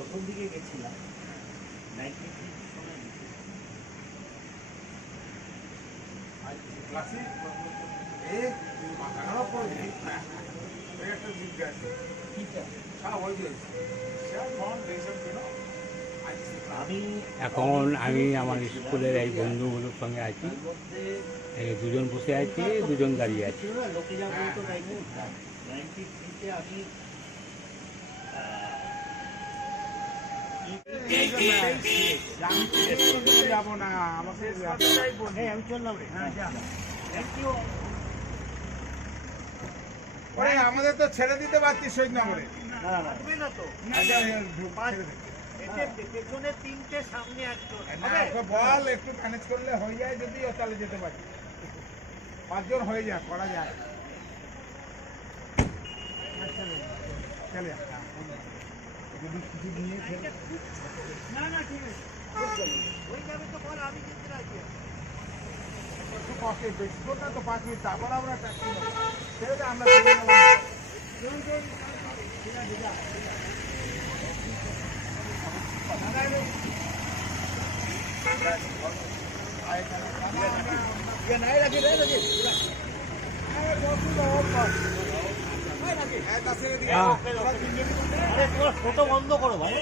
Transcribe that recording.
প্রথম দিকে গেছিলাম 93 সময় ক্লাসিক এই মাথানো পড়ে একটা জিজ্ঞাসা কিটা হ্যাঁ ওই যে এখন আমি আমার স্কুলের এই বন্ধুগুলোর সঙ্গে আছি, এই দুজন বসে আছে, দুজন দাঁড়িয়ে আছে। লোকে যা বলতো 93-তে আমি যাবো না আমাকে আমি চললাম রে। আমাদের তো ছেড়ে দিতে পারছিস শহীদ নগরে পেছনে 3টে সামনে 1 বল একটু ম্যানেজ করলে হয়ে যায়, যদি ও তাহলে যেতে পারি 5 জন হয়ে যায়, করা যায়। চলে যদি কিছু নিয়ে না না ঠিক আছে ওই যাবে তো বল, আমি যেতে রাজি আছি। একটু কষ্টে বেশি না তো 5 মিনিট, তারপর আমরা ট্যাক্সি নেবো, ছেড়ে দে, আমরা ছোট বন্ধ করো ভাই।